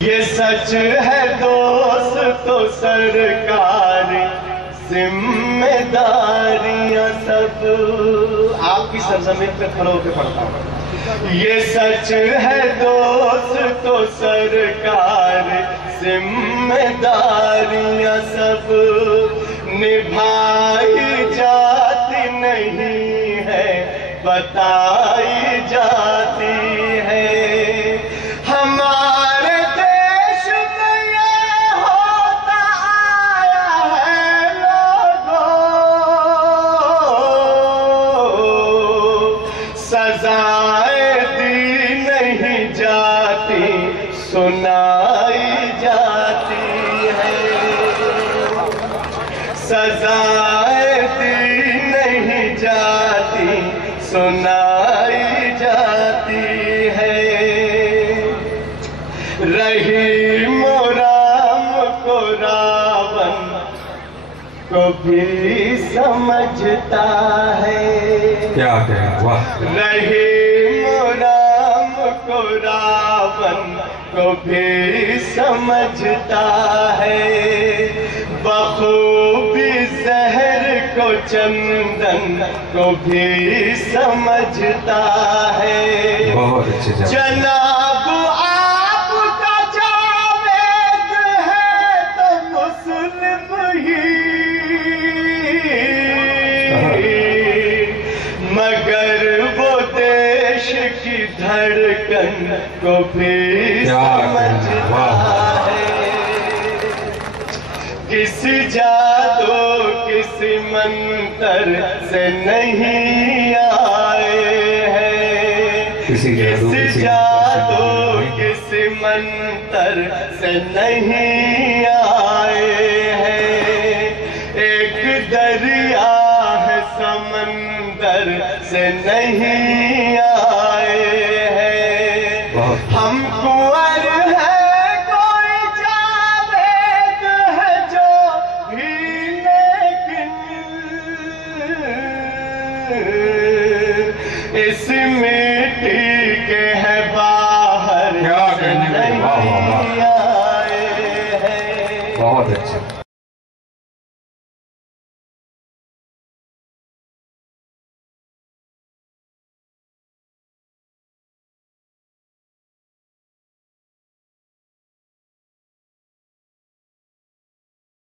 ये सच है दोस्त तो सरकारी जिम्मेदारियां सब आपकी सरजमीन पे खड़े होकर पढ़ता हूं। ये सच है दोस्त तो सरकारी जिम्मेदारियां सब निभाई जाती नहीं है, बताई जाती है। सजाएं दी नहीं जाती, सुनाई जाती है। सजाएं दी नहीं जाती, सुनाई जाती है। रहीम राम को रावण को भी समझता है। क्या कहें, वाह। रहीम राम को रावण को भी समझता है। बखूबी जहर को चंदन को भी समझता है। बहुत अच्छे जनाब आपका जावेद है तो मुस्लिम ही, मगर वो देश की धड़कन को भी समझता है। किसी जादू किसी मंतर से नहीं आए हैं। किसी जादू किसी मंतर से नहीं आए हैं। एक दरिया है समंदर से नहीं आए हैं। हम कुंवर है कोई जावेद है जो भी, लेकिन इस मिट्टी के है बाहर नहीं आए हैं। बहुत अच्छा।